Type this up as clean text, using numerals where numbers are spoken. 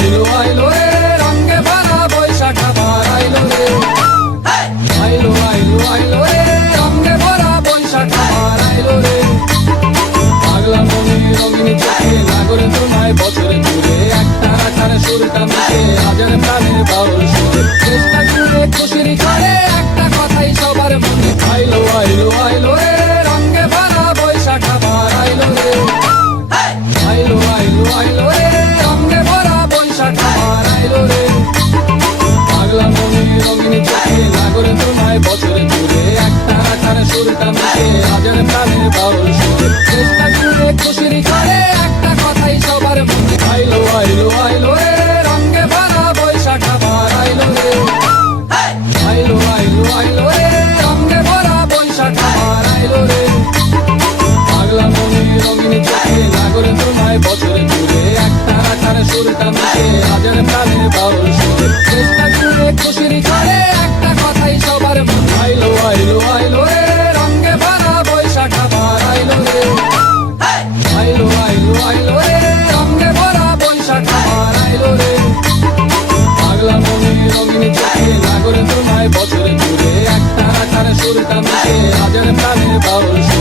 আইলো আইলো রে রঙে ভরা বৈশাখ আবার আইলো রে। আইলো আইলো আইলো রে রঙে ভরা বৈশাখ আবার আইলো রে। পাগলা মনে রঙিন চোখে নাগরে তোমায় বছরে ঘুরে একটা রাখার সুরটা মিশে হাজার প্রাণের বাউল সুরে চেষ্টা করে খুশির ছড়ে একটা কথাই সবার মনে। আইলো আইলো আইলো রে রঙে ভরা বৈশাখ আবার আইলো রে। আইলো আইলো আইলো রে রঙে ভরা বৈশাখ আবার আইলো রে। পাগলা মনে রঙিন চোখে নাগরে তোমায় বছরে ঘুরে একটা রাখার সুরটা মিশে হাজার প্রাণের বাউল সুরে চেষ্টা করে খুশির ছড়ে একটা কথাই সবার মনে। আইলো আইলো আইলো রে রঙে ভরা বৈশাখ আবার আইলো রে। আইলো আইলো আইলো রে রঙে ভরা বৈশাখ আবার আইলো রে। পাগলা মনে রঙিন চোখে নাগরে তোমায় বছরে ঘুরে একটা রাখার সুরটা মিশে হাজার প্রাণের বাউল সুরে চেষ্টা করে খুশির ছড়ে একটা কথাই সবার মনে। আইলো আইলো আইলো রে রঙে ভরা বৈশাখ আবার আইলো রে। আইলো আইলো আইলো রে রঙে ভরা বৈশাখ আবার আইলো রে। পাগলা মনে রঙিন চোখে নাগরে তোমায় বছরে ঘুরে একটা রাখার সুরটা মিশে হাজার প্রাণের বাউল সুরে